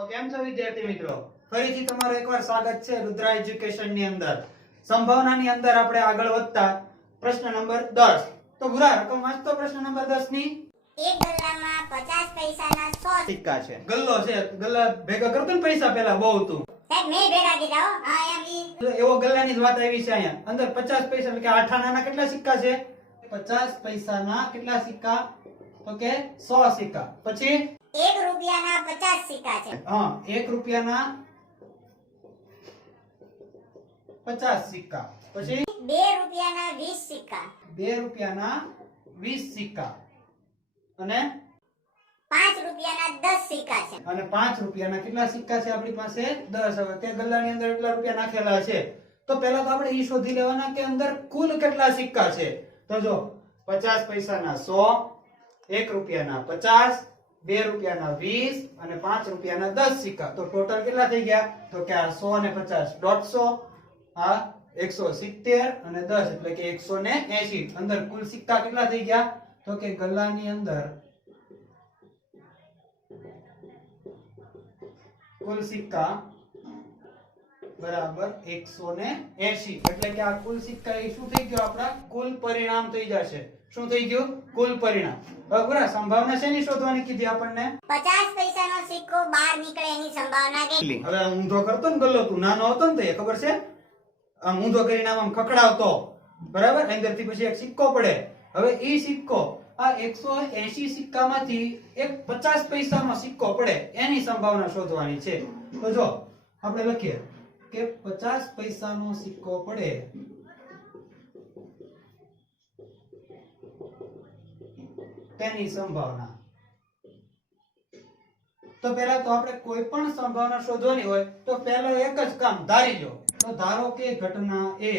તો કેમ છો વિદ્યાર્થી મિત્રો, ફરીથી તમારું એકવાર સ્વાગત છે રુદ્રા એજ્યુકેશન ની અંદર. સંભાવનાની અંદર આપણે આગળ વધતા પ્રશ્ન નંબર 10. તો ભૂરા રકમ વાંચતો. પ્રશ્ન નંબર 10 ની એક ગલ્લામાં 50 પૈસાના 100 સિક્કા છે. ગલ્લો છે, ગલ્લા ભેગા કરતો ને પૈસા પેલા બહુ હતું. સાહેબ મેં ભેગા કીધા હો. હા એમ ઈ એવો ગલ્લાની જ વાત આવી છે અહીંયા. અંદર 50 પૈસા એટલે કે આઠાના કેટલા સિક્કા છે? 50 પૈસાના કેટલા સિક્કા? તો કે 100 સિક્કા. પછી 1 રૂપિયાના 50 સિક્કા છે. હા, 1 રૂપિયાના 50 સિક્કા. પછી 2 રૂપિયાના 20 સિક્કા. 2 રૂપિયાના 20 સિક્કા. અને 5 રૂપિયાના 10 સિક્કા છે. અને 5 રૂપિયાના કેટલા સિક્કા છે આપણી પાસે? 10. હવે તે ગલ્લાની અંદર કેટલા રૂપિયા નાખેલા છે? તો પહેલા તો આપણે ઈ શોધી લેવાના કે અંદર કુલ કેટલા સિક્કા છે. તો જો 50 પૈસાના 100, 1 રૂપિયાના 50, 2 રૂપિયાના 20 અને 5 રૂપિયાના 10 સિક્કા. તો ટોટલ કેટલા થઈ ગયા? તો કે આ 100 અને 50 150, આ 170 અને 10 એટલે કે 180. અંદર કુલ સિક્કા કેટલા થઈ ગયા? તો કે ગલ્લાની અંદર કુલ સિક્કા બરાબર 180. એટલે કે આ કુલ સિક્કા એ શું થઈ ગયો? આપણા કુલ પરિણામ થઈ જશે. શું થઈ ગયું? કુલ પરિણામ. બરાબર. સંભાવના શેની શોધવાની કીધી આપણને? 50 પૈસાનો સિક્કો બહાર નીકળે એની સંભાવના કેટલી? હવે આ ઊંધો કરતો ને ગલ્લો, તું નાનો હતો ને તો એ ખબર છે, આમ ઊંધો કરીને આમ ખકડાવતો, બરાબર, અંદરથી પછી એક સિક્કો પડે. હવે ઈ સિક્કો આ 180 સિક્કામાંથી એક 50 પૈસાનો સિક્કો પડે એની સંભાવના શોધવાની છે. તો જો આપણે લખીએ કે 50 પૈસાનો સિક્કો પડે તેની સંભાવના. તો પહેલા તો આપણે કોઈ પણ સંભાવના શોધવાની હોય તો પહેલો એક જ કામ ધારી લો. તો ધારો કે ઘટના A,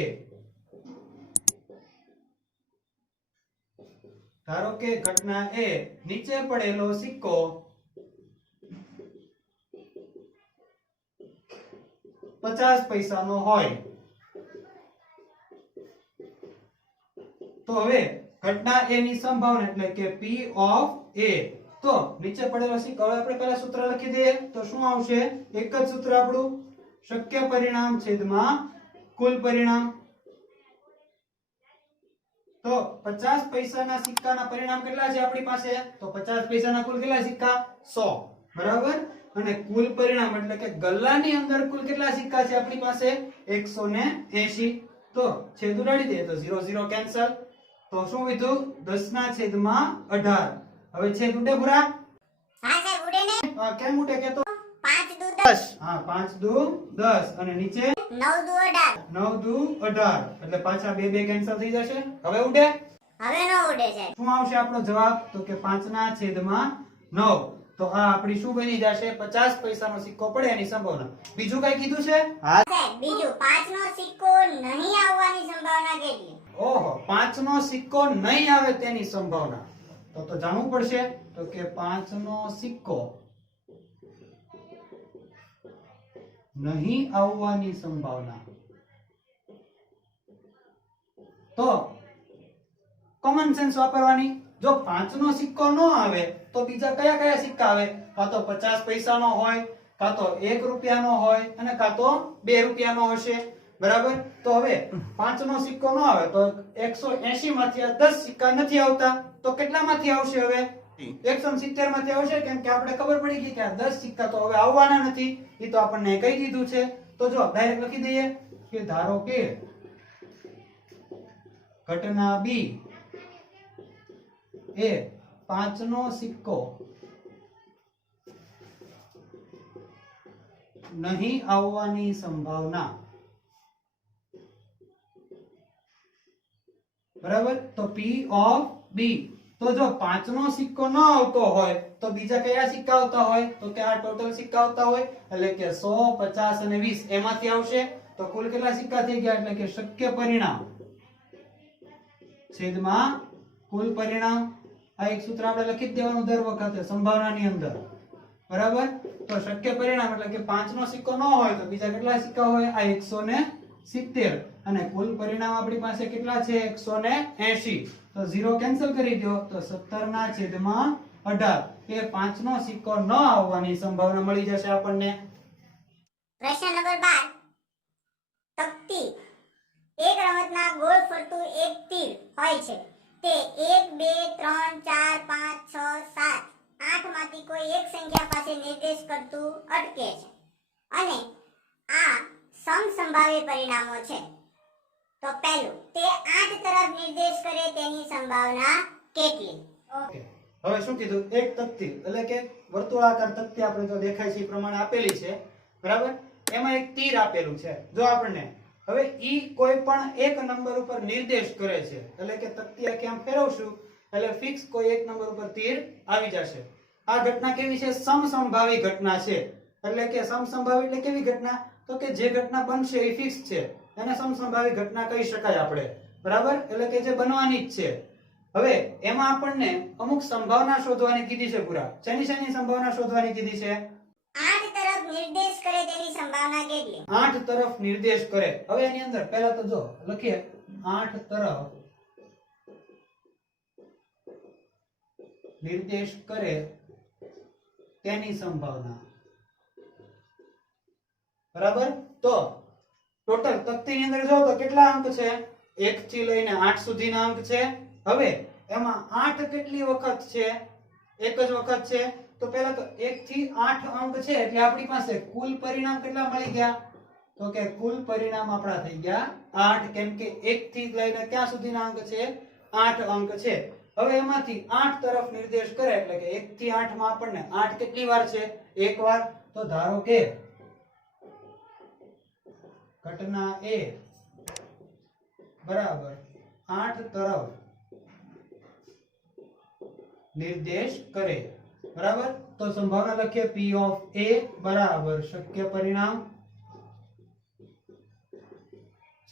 ધારો કે ઘટના A નીચે પડેલો સિક્કો 50 પૈસાનો હોય. તો હવે ઘટના A ની સંભાવના એટલે કે P of A. તો નીચે પડેલો સિક્કો, હવે આપણે પહેલા સૂત્ર લખી દઈએ. તો શું આવશે? એક જ સૂત્ર આપણું, શક્ય પરિણામ છેદમાં કુલ પરિણામ. તો 50 પૈસાના સિક્કાના પરિણામ કેટલા છે આપણી પાસે? તો 50 પૈસાના કુલ કેટલા સિક્કા? 100. બરાબર. અને કુલ પરિણામ એટલે કે ગલ્લાની અંદર કુલ કેટલા સિક્કા છે આપણી પાસે? 180. તો છેદ ઉડાડી દે તો 0 0 કેન્સલ. તો શું વધ્યું? 10 ના છેદમાં 18. હવે છેદ ઉડે ભૂરા? હા સાહેબ ઉડે ને. કેમ ઉડે કે? તો 5 દુ 10. હા, 5 દુ 10 અને નીચે 9 દુ 18. 9 દુ 18 એટલે પાછા બે બે કેન્સલ થઈ જશે. હવે ઉડે? હવે નો ઉડે સાહેબ. શું આવશે આપણો જવાબ? તો કે 5 ના છેદમાં 9. તો આ આપણી શું બની જશે? 50 પૈસાનો સિક્કો પડે એની સંભાવના. બીજું કઈ કીધું છે? હા સાહેબ બીજું 5 નો સિક્કો નહીં આવવાની સંભાવના કેટલી? ઓહો, 5 નો સિક્કો નહીં આવે તેની સંભાવના. તો જાણવું પડશે. તો કે 5 નો સિક્કો નહીં આવવાની સંભાવના. તો કોમન સેન્સ વાપરવાની. જો 5 નો સિક્કો ન આવે તો બીજા કયા કયા સિક્કા આવે? કાં તો 50 પૈસાનો હોય, કાં તો 1 રૂપિયાનો હોય અને કાં તો 2 રૂપિયાનો હશે. બરાબર. તો હવે 5 નો સિક્કો ન આવે તો 180 માંથી આ 10 સિક્કા નથી આવતા. તો કેટલામાંથી આવશે? હવે 170 માંથી આવશે. કેમ કે આપણે ખબર પડી ગઈ કે આ 10 સિક્કા તો હવે આવવાના નથી. એ તો આપણને કહી દીધું છે. તો જો ડાયરેક્ટ લખી દઈએ કે ધારો કે ઘટના B એ 5 નો સિક્કો નહીં આવવાની સંભાવના. બરાબર. તો P of B. તો જો 5 નો સિક્કો ન આવતો હોય તો બીજા કયા સિક્કા આવતા હોય? તો કે આ ટોટલ સિક્કા આવતા હોય એટલે કે 100, 50 અને 20 એમાંથી આવશે. તો કુલ કેટલા સિક્કા થઈ ગયા? એટલે કે શક્ય પરિણામ છેદમાં કુલ પરિણામ. આ એક સૂત્ર આપણે લખી જ દેવાનું દર વખતે સંભાવનાની અંદર. બરાબર. તો શક્ય પરિણામ એટલે કે 5 નો સિક્કો ન હોય તો બીજા કેટલા સિક્કા હોય? આ 170. અને કુલ પરિણામ આપણી પાસે કેટલા છે? 180. તો 0 કેન્સલ કરી દો તો 17 ના છેદમાં 18 કે 5 નો સિક્કો ન આવવાની સંભાવના મળી જશે આપણને. પ્રશ્ન નંબર 12 તકતી એક રમતના ગોળ ફરતું એક તીર હોય છે. તે 1 2 3 4 5 6 7 8 માંથી કોઈ એક સંખ્યા પાસે નિર્દેશ કરતું અટકે છે અને આ સમસંભાવી પરિણામો છે. તો પહેલું, તે 8 તરફ નિર્દેશ કરે તેની સંભાવના કેટલી? ઓકે, હવે શું કીધું? એક તકતી એટલે કે વર્તુળાકાર તકતી આપણે તો દેખાય છે એ પ્રમાણે આપેલી છે, બરાબર? એમાં એક તીર આપેલું છે. જો આપણને હવે ઈ કોઈ પણ એક નંબર ઉપર નિર્દેશ કરે છે, એટલે કે તકતી આખી આમ ફેરવશું એટલે ફિક્સ કોઈ એક નંબર ઉપર તીર આવી જશે. આ ઘટના કેવી છે? સમસંભાવી ઘટના છે. એટલે કે સમસંભાવી એટલે કેવી ઘટના? તો કે જે ઘટના બનશે એ ફિક્સ છે, એને સમસંભાવી ઘટના કહી શકાય આપણે, બરાબર? એટલે કે જે બનવાની જ છે. હવે એમાં આપણને અમુક સંભાવના શોધવાની કીધી છે. પૂરા શેની સંભાવના શોધવાની કીધી છે? 8 તરફ નિર્દેશ કરે તેની સંભાવના કેટલી? 8 તરફ નિર્દેશ કરે. હવે એની અંદર પહેલા તો જો લખીએ 8 તરફ નિર્દેશ કરે તેની સંભાવના, બરાબર? તો ટોટલ તકતીની અંદર જો તો કેટલા અંક છે? 1 થી લઈને 8 સુધીના અંક છે. હવે એમાં 8 કેટલી વખત છે? એક જ વખત છે. તો પહેલા તો 1 થી 8 અંક છે એટલે આપણી પાસે કુલ પરિણામ કેટલા મળી ગયા? તો કે કુલ પરિણામ આપણા થઈ ગયા 8, કેમ કે 1 થી લઈને ક્યાં સુધીના અંક છે? 8 અંક છે. હવે એમાંથી 8 તરફ નિર્દેશ કરે એટલે કે 1 થી 8 માં આપણને 8 કેટલી વાર છે? એક વાર. તો ધારો કે ઘટના A બરાબર 8 તરફ નિર્દેશ કરે, બરાબર? તો સંભાવના લખીએ P of A બરાબર શક્ય પરિણામ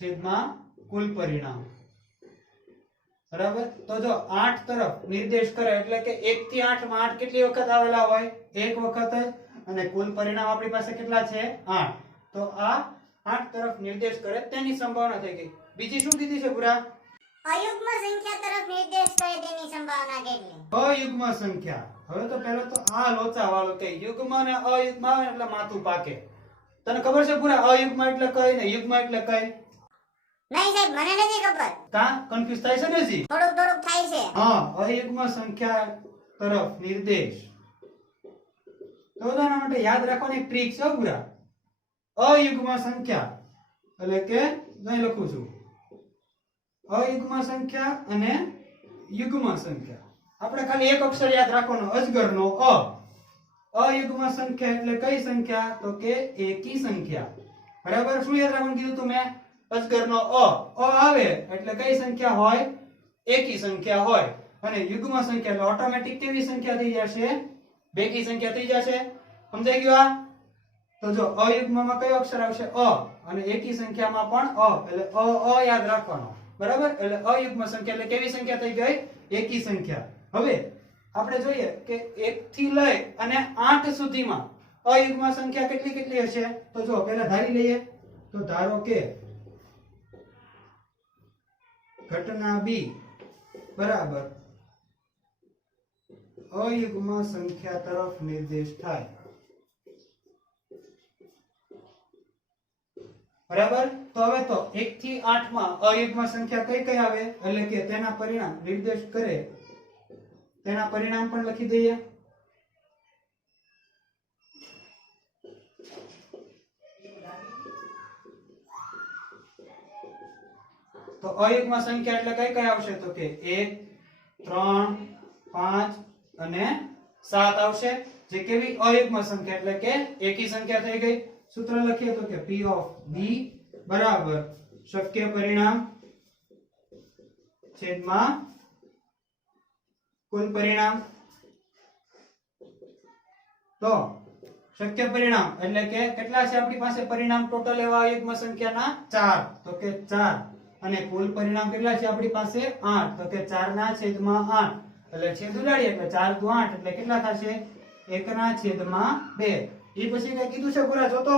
છેદમાં કુલ પરિણામ, બરાબર? તો જો 8 તરફ નિર્દેશ કરે એટલે કે 1 થી 8 માં 8 કેટલી વખત આવેલા હોય? એક વખત જ. અને કુલ પરિણામ આપણી પાસે કેટલા છે? 8. તો આ 8 તરફ નિર્દેશ કરે તેની સંભાવના થઈ ગઈ. બીજી શું કીધી છે પૂરા? અયુગ્મ સંખ્યા તરફ નિર્દેશ કરે તેની સંભાવના કેટલી? અયુગ્મ સંખ્યા. હવે તો પહેલો તો આ લોચા વાળો કે યુગ્મ અને અયુગ્મ આવે એટલે માથું પાકે. તને ખબર છે પૂરા અયુગ્મ એટલે કઈ ને યુગ્મ એટલે કઈ? નહીં સાહેબ, મને નથી ખબર. કા કન્ફ્યુઝ થાય છે ને જી? થોડુંક થાય છે. હા, અયુગ્મ સંખ્યા તરફ નિર્દેશ. તો એના માટે યાદ રાખવાની ટ્રીક છે પૂરા. અયુગ્મ સંખ્યા એટલે કે અહીં લખું છું અયુગ્મ સંખ્યા અને યુગ્મ સંખ્યા. આપણે ખાલી એક અક્ષર યાદ રાખવાનો, અજગરનો અ. અયુગ્મ સંખ્યા એટલે કઈ સંખ્યા? તો કે એકી સંખ્યા, બરાબર? શું યાદ રાખવાનું કીધું તું મેં? અજગરનો અ. અ આવે એટલે કઈ સંખ્યા હોય? એકી સંખ્યા હોય. અને યુગ્મ સંખ્યા એટલે ઓટોમેટિક કેવી સંખ્યા થઈ જશે? બેકી સંખ્યા થઈ જશે. સમજાઈ ગયું આ? તો જો અયુગ્મમાં કયો અક્ષર આવશે? અ. અને એકી સંખ્યામાં પણ અ. એટલે અ યાદ રાખવાનો, બરાબર? એટલે અયુગ્મ સંખ્યા એટલે કેવી સંખ્યા થઈ ગઈ? એકી સંખ્યા. હવે આપણે જોઈએ કે 1 થી લઈ અને 8 સુધીમાં અયુગ્મ સંખ્યા કેટલી કેટલી હશે? તો જો પહેલા ધારી લઈએ. તો ધારો કે ઘટના B બરાબર અયુગ્મ સંખ્યા તરફ નિર્દેશ થાય, બરાબર? તો હવે તો 1 થી 8 માં અયુગ્મ સંખ્યા કઈ કઈ આવે? એટલે કે તેના પરિણામ નિર્દેશ કરે તેના પરિણામ પણ લખી દઈએ. તો અયુગ્મ સંખ્યા એટલે કઈ કઈ આવશે? તો કે 1 3 5 અને 7 આવશે. જે કેવી? અયુગ્મ સંખ્યા એટલે કે એકી સંખ્યા થઈ ગઈ. સૂત્ર લખીએ તો કે P of B બરાબર શક્ય પરિણામ છેદમાં કુલ પરિણામ. તો શક્ય પરિણામ એટલે કે કેટલા છે આપણી પાસે પરિણામ ટોટલ એવા અયુગ્મ સંખ્યાના? 4. તો કે 4. અને કુલ પરિણામ કેટલા છે આપણી પાસે? 8. તો કે 4 ના છેદમાં 8. એટલે છેદ ઉડાડીએ એટલે 4 દુ 8 એટલે કેટલા થશે? 1 ના છેદમાં 2. ઈ પછી કઈ કીધું છે પૂરા જોતો?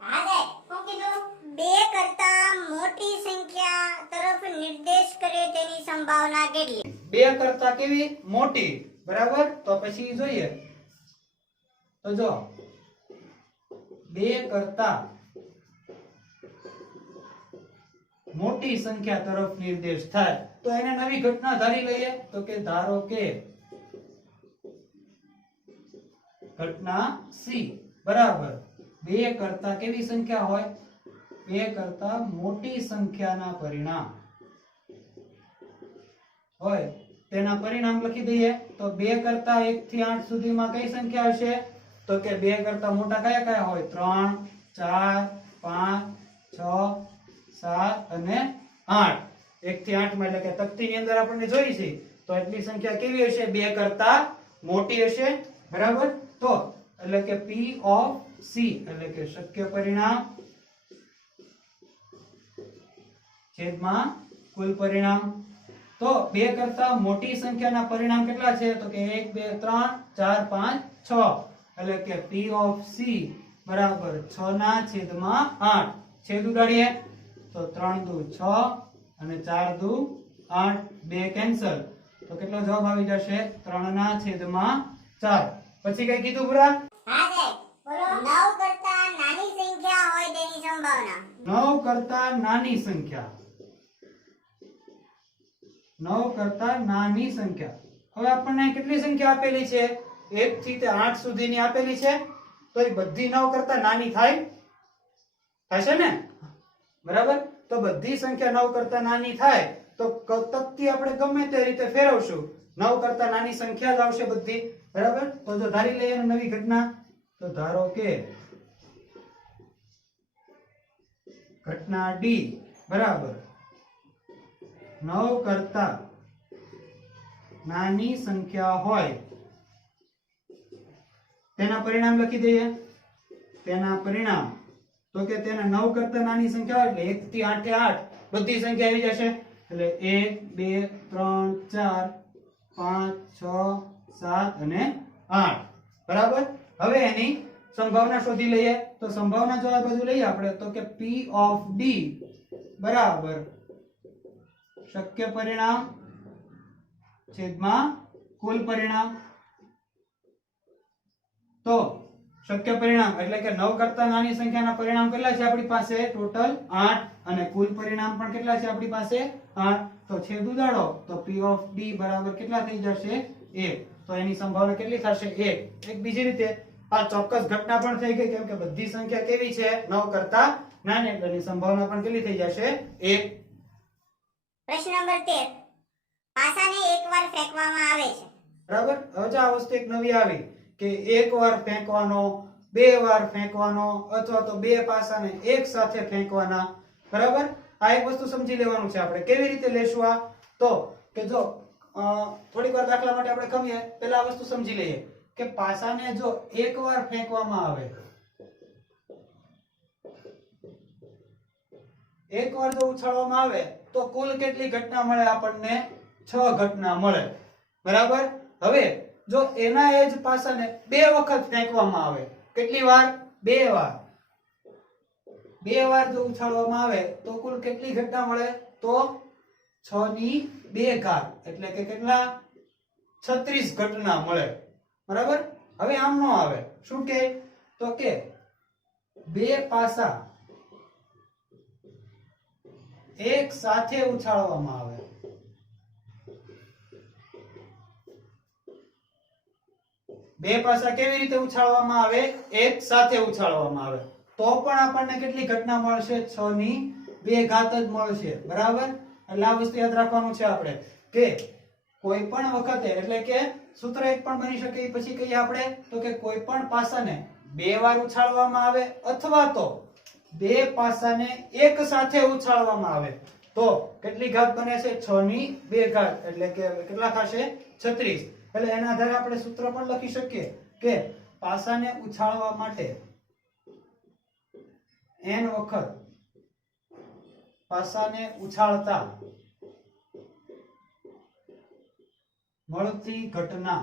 હા સાહેબ, શું કીધું? 2 કરતા મોટી સંખ્યા તરફ નિર્દેશ કરે તેની સંભાવના કેટલી? 2 કરતા કેવી? મોટી, બરાબર? તો પછી જોઈએ તો જો 2 કરતા મોટી સંખ્યા તરફ નિર્દેશ થાય તો એને નવી ઘટના ધારી લઈએ તો કે ધારો કે ઘટના સી બરાબર 2 કરતા કેવી સંખ્યા હોય 2 કરતા મોટી સંખ્યાના પરિણામ હોય તેના પરિણામ લખી દઈએ તો 2 કરતા 1 થી 8 સુધીમાં કઈ સંખ્યા હશે તો કે 2 કરતા મોટા કયા કયા હોય 3 4 5 6 7 અને 8 1 થી 8 માં એટલે કે તકતીની અંદર આપણને જોઈ છે તો એટલી સંખ્યા કેવી હશે 2 કરતા મોટી હશે બરાબર તો એટલે કે P of C એટલે કે શક્ય પરિણામ છેદમાં કુલ પરિણામ તો 2 કરતા મોટી સંખ્યાના પરિણામ કેટલા છે તો કે 1 2 3 4 5 6 એટલે કે P of C બરાબર 6 ના છેદમાં 8 છેદ ઉડાડીએ તો 3 દુ 6 અને 4 દુ 8 2 કેન્સલ તો કેટલો જવાબ આવી જશે 3 ના છેદમાં 4 પછી કઈ કીધું પૂરા હા સાહેબ બોલો 9 કરતા નાની સંખ્યા હોય તેની સંભાવના 9 કરતા નાની સંખ્યા 9 કરતા નાની સંખ્યા હવે આપણને કેટલી સંખ્યા આપેલી છે 1 થી તે 8 સુધીની આપેલી છે તો એ બધી 9 કરતા નાની થાય થશે ને બરાબર તો બધી સંખ્યા 9 કરતા નાની થાય તો તકતી આપણે ગમે તે રીતે ફેરવશું 9 કરતા નાની સંખ્યા જ આવશે બધી બરાબર તો જો ધારી લઈએ નવી ઘટના તો ધારો કે ઘટના ડી બરાબર 9 કરતા નાની સંખ્યા હોય તેના પરિણામ લખી દઈએ તેના પરિણામ તો કે તેના 9 કરતા નાની સંખ્યા હોય એટલે 1 થી 8 બધી સંખ્યા આવી જશે એટલે 1 2 3 4 5 6 7 અને 8 બરાબર હવે એની સંભાવના શોધી લઈએ તો સંભાવના જો આ બાજુ લઈએ આપણે તો કે P of D બરાબર શક્ય પરિણામ છેદમાં કુલ પરિણામ તો શક્ય પરિણામ એટલે કે 9 કરતા નાની સંખ્યાના પરિણામ કેટલા છે આપણી પાસે ટોટલ 8 અને કુલ પરિણામ પણ કેટલા છે આપણી પાસે 8 તો છેદ ઉડાડો તો P of D બરાબર કેટલા થઈ જશે 1 તો એની સંભાવના કેટલી થશે 1 એક બીજી રીતે આ ચોક્કસ ઘટના પણ થઈ ગઈ કેમ કે બધી સંખ્યા કેવી છે 9 કરતા નાની એટલે એની સંભાવના પણ કેટલી થઈ જશે 1 પ્રશ્ન નંબર 13 પાસાને એકવાર ફેંકવામાં આવે છે બરાબર હવે જો આ વસ્તુ એક નવી આવી કે એકવાર ફેંકવાનો બે વાર ફેંકવાનો અથવા તો બે પાસાને એક સાથે ફેંકવાના બરાબર આ એક વસ્તુ સમજી લેવાનું છે આપણે કેવી રીતે લેશું આ તો કે જો થોડીક વાર દાખલા માટે આપણે ખમીએ પહેલા આ વસ્તુ સમજી લઈએ કે પાસાને જો એકવાર ફેંકવામાં આવે એકવાર જો ઉછાળવામાં આવે તો કુલ કેટલી ઘટના મળે આપણને 6 ઘટના મળે બરાબર હવે જો એના એ જ પાસાને બે વખત ફેંકવામાં આવે કેટલી વાર બે વાર જો ઉછાળવામાં આવે તો કુલ કેટલી ઘટના મળે તો 6 ની 2 ઘાત એટલે કે કેટલા 36 ઘટના મળે બરાબર હવે આમ નો આવે શું કે તો કે બે પાસા એક સાથે ઉછાળવામાં આવે બે પાસા કેવી રીતે ઉછાળવામાં આવે એક સાથે ઉછાળવામાં આવે તો પણ આપણને કેટલી ઘટના મળશે 6 ની 2 ઘાત જ મળશે બરાબર એટલે આ વસ્તુ યાદ રાખવાનું છે આપણે કે કોઈ પણ વખતે એટલે કે સૂત્ર એક પણ બની શકે પછી કહીએ આપણે તો કે કોઈ પણ પાસાને બે વાર ઉછાળવામાં આવે અથવા તો બે પાસાને એક સાથે ઉછાળવામાં આવે તો કેટલી ઘાત બને છે 6 ની 2 ઘાત એટલે કે કેટલા થશે 36 એટલે એના આધારે આપણે સૂત્ર પણ લખી શકીએ કે પાસાને ઉછાળવા માટે n વખત પાસાને ઉછાળતા મળતી ઘટના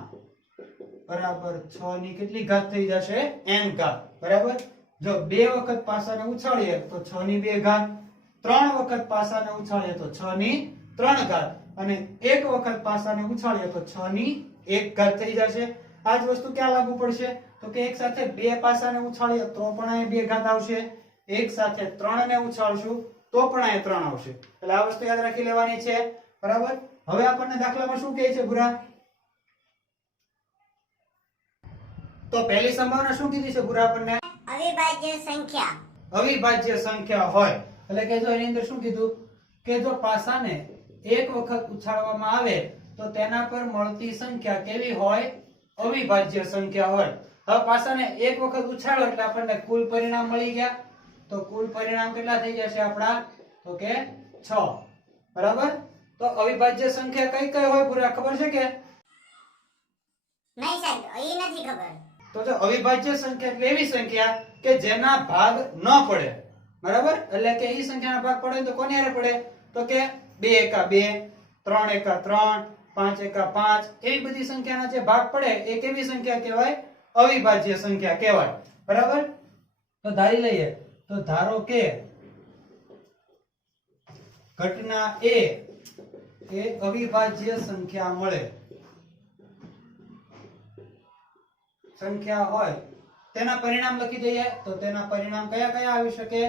બરાબર 6 ની કેટલી ઘાત થઈ જશે n ઘાત બરાબર જો બે વખત પાસાને ઉછાળીએ તો 6 ની 2 ઘાત ત્રણ વખત પાસાને ઉછાળીએ તો 6 ની 3 ઘાત અને એક વખત પાસાને ઉછાળીએ તો 6 ની 1 ઘાત થઈ જશે આ જ વસ્તુ ક્યાં લાગુ પડશે તો કે એક સાથે બે પાસાને ઉછાળીએ તો પણ અહીં 2 ઘાત આવશે, એક સાથે 3 ને ઉછાળશું તો પણ અહીં 3 આવશે. એટલે આ વસ્તુ યાદ રાખી લેવાની છે. બરાબર. હવે આપણને દાખલામાં શું કહે છે ભૂરા? તો પહેલી સંભાવના શું કીધી છે ભૂરા આપણને? અવિભાજ્ય સંખ્યા. અવિભાજ્ય સંખ્યા હોય એટલે કે જો એની અંદર શું કીધું કે જો પાસાને એક વખત ઉછાળવામાં આવે તો તેના પર મળતી સંખ્યા કેવી હોય? અવિભાજ્ય સંખ્યા હોય. હવે પાસાને એક વખત ઉછાળો એટલે આપણને કુલ પરિણામ મળી ગયા. તો કુલ પરિણામ કેટલા થઈ જશે આપડા? તો કે 6. બરાબર. તો અવિભાજ્ય સંખ્યા કઈ કઈ હોય પૂરા ખબર છે કે? નહીં સાહેબ, એ નથી ખબર. તો જો અવિભાજ્ય સંખ્યા એટલે એવી સંખ્યા કે જેના ભાગ ન પડે. બરાબર. એટલે કે ઈ સંખ્યાના ભાગ પડે તો કોની હારે પડે? તો કે 2 એકા 2, 3 એકા 3, 5 એકા 5 એવી બધી સંખ્યાના જે ભાગ પડે એ કેવી સંખ્યા કહેવાય? અવિભાજ્ય સંખ્યા કહેવાય. બરાબર. તો ધારી લઈએ તો ધારો કે ઘટના એ અવિભાજ્ય સંખ્યા મળે. સંખ્યા હોય તેના પરિણામ લખી દઈએ. તો તેના પરિણામ કયા કયા આવી શકે?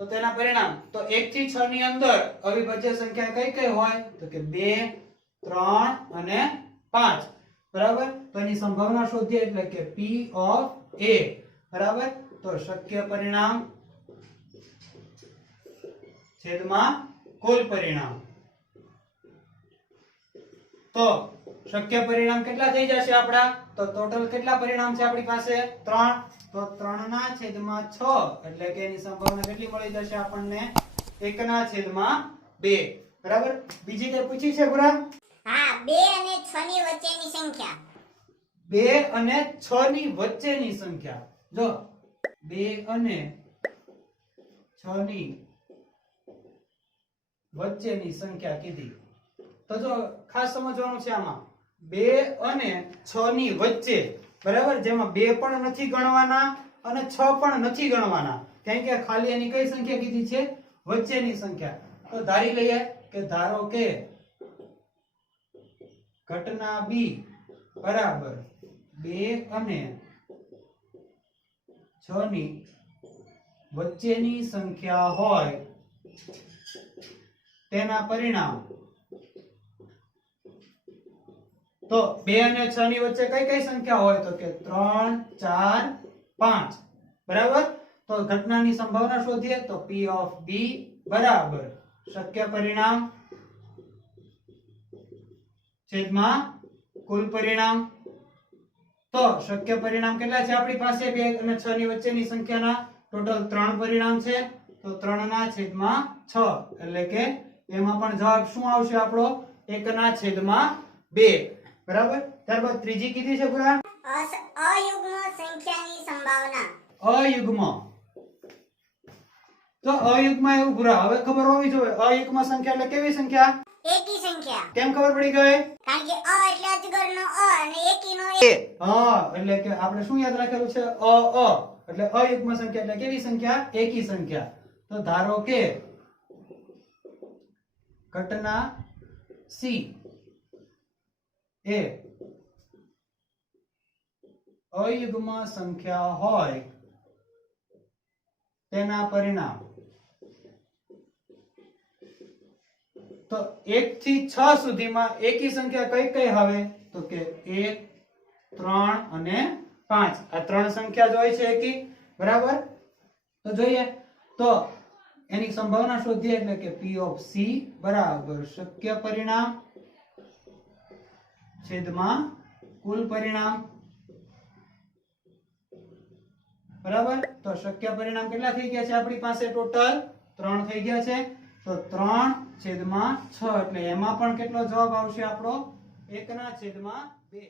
તો તેના પરિણામ તો 1 થી 6 ની અંદર અવિભાજ્ય સંખ્યા કઈ કઈ હોય? તો કે 2, 3 અને 5. બરાબર. તો એની સંભાવના શોધીએ એટલે કે P of A. બરાબર. તો શક્ય પરિણામ છેદમાં કુલ પરિણામ. તો શક્ય પરિણામ કેટલા થઈ જશે આપડા? તો ટોટલ કેટલા પરિણામ છે આપણી પાસે? 3. તો 3 ના છેદમાં 6 એટલે કે એની સંભાવના કેટલી મળી જશે આપણને? 1 ના છેદમાં 2. બરાબર. બીજી કઈ પૂછી છે પૂરા? હા, 2 અને 6 ની વચ્ચેની સંખ્યા. 2 અને 6 ની વચ્ચેની સંખ્યા. જો 2 અને 6 ની વચ્ચેની સંખ્યા કીધી. તો જો ખાસ સમજવાનું છે આમાં 2 અને 6 ની વચ્ચે. બરાબર. જેમાં 2 પણ નથી ગણવાના અને 6 પણ નથી ગણવાના. કેમ કે ખાલી એની કઈ સંખ્યા કીધી છે? વચ્ચેની સંખ્યા. તો ધારી લઈએ કે ધારો કે ઘટના B બરાબર 2 અને 6 ની વચ્ચેની સંખ્યા હોય તેના પરિણામ. તો 2 અને 6 ની વચ્ચે કઈ કઈ સંખ્યા હોય? તો કે 3, 4, 5. બરાબર. તો ઘટનાની સંભાવના શોધીએ તો P of B બરાબર શક્ય પરિણામ છેદમાં કુલ પરિણામ. તો શક્ય પરિણામ કેટલા છે આપણી પાસે? 2 અને 6 ની વચ્ચેની સંખ્યાના ટોટલ 3 પરિણામ છે. તો 3 ના છેદમાં 6 એટલે કે એમાં પણ જવાબ શું આવશે આપણો? 1 ના છેદમાં 2. બરાબર. ત્યારબાદ ત્રીજી કીધી છે પૂરા? અયુગ્મ સંખ્યાની સંભાવના. અયુગ્મ. તો અયુગ્મ એવું પૂરા હવે ખબર હોવી જોઈએ. અયુગ્મ સંખ્યા એટલે કેવી સંખ્યા? એકી સંખ્યા. કેમ ખબર પડી ગઈ? કારણ કે અ એટલે અજગરનો અ અને એકીનો એ. હા, એટલે કે આપણે શું યાદ રાખેલું છે? અ એટલે અયુગ્મ સંખ્યા એટલે કેવી સંખ્યા? એકી સંખ્યા. તો ધારો કે ઘટના C એ અયુગ્મ સંખ્યા હોય તેના પરિણામ. તો 1 થી 6 સુધીમાં એકી સંખ્યા કઈ કઈ આવે? તો કે 1, 3 અને 5. આ 3 સંખ્યા જ હોય છે એકી. બરાબર. તો જોઈએ તો એની સંભાવના શોધીએ એટલે કે P of C બરાબર શક્ય પરિણામ છેદમાં કુલ પરિણામ. બરાબર. તો શક્ય પરિણામ કેટલા થઈ ગયા છે આપણી પાસે? ટોટલ 3 થઈ ગયા છે. તો 3/6 એટલે એમાં પણ કેટલો જવાબ આવશે આપણો? 1/2.